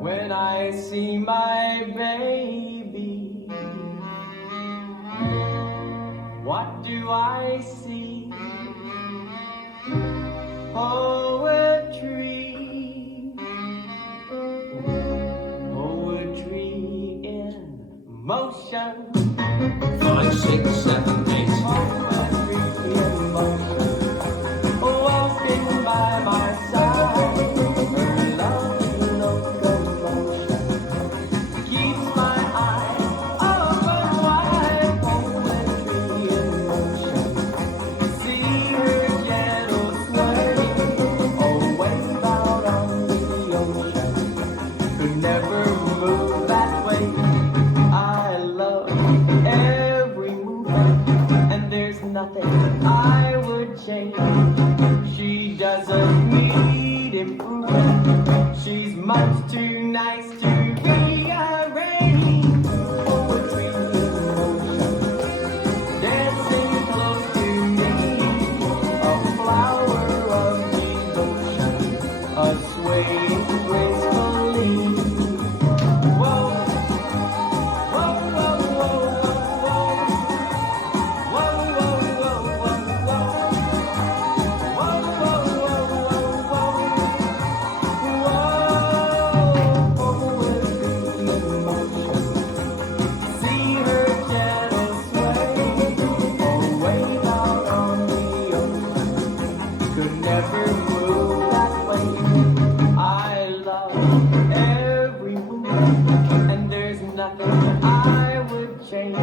when I see my baby. What do I see? Poetry, poetry in motion. 5, 6, 7, 8. Poetry in motion. Walking by my side, her lovely locomotion keeps my eyes open wide. Poetry in motion. See her gentle sway, away out on the ocean. Could never move that way. I love every movement, and there's nothing I would change. She doesn't need improvement. She's much too nice to rearrange. Poetry in motion, dancing close to me, a flower of devotion, a swaying gracefully. Whoa, whoa, whoa, whoa, whoa, whoa, whoa, whoa, whoa, whoa. Never move that way. I love every movement, and there's nothing I would change.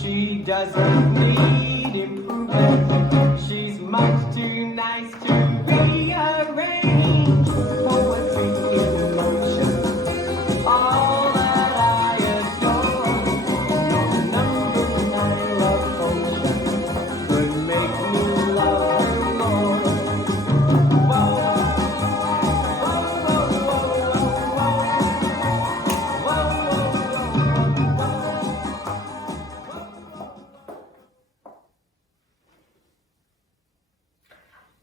She doesn't need improvement. She's much too nice to rearrange. Poetry in motion, all that I adore. No number 9 love potion could make me love her more.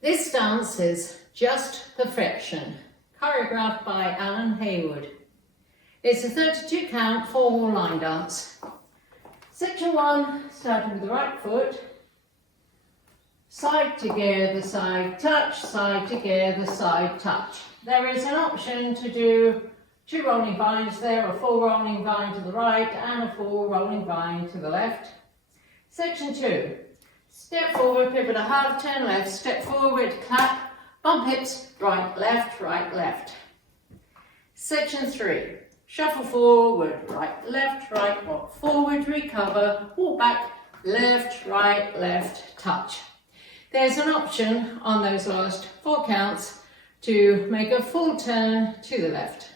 This dance is Just Perfection, choreographed by Alan Haywood. It's a 32 count 4-wall line dance. Section 1, starting with the right foot, side together, side touch, side together, side touch. There is an option to do 2 rolling vines there, a full rolling vine to the right and a full rolling vine to the left. Section 2, step forward, pivot a half, turn left, step forward, clap, bump hips, right, left, right, left. Section 3, shuffle forward, right, walk forward, recover, walk back, left, touch. There's an option on those last 4 counts to make a full turn to the left.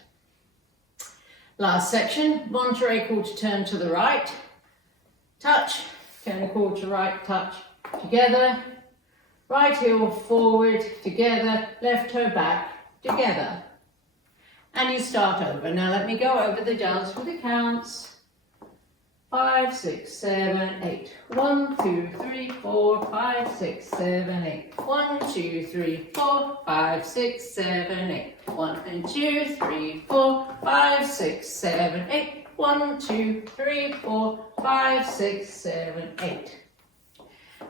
Last section, Monterey quarter turn to the right, touch, turn a quarter right, touch, together, right heel forward, together, left toe back, together. And you start over. Now let me go over the dance with the counts. 5, 6, 7, 8. 1, 2, 3, 4, 5, 6, 7, 8. 1, 2, 3, 4, 5, 6, 7, 8. 1 and 2, 3, 4, 5, 6, 7, 8. 1, 2, 3, 4, 5, 6, 7, 8.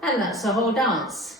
And that's the whole dance.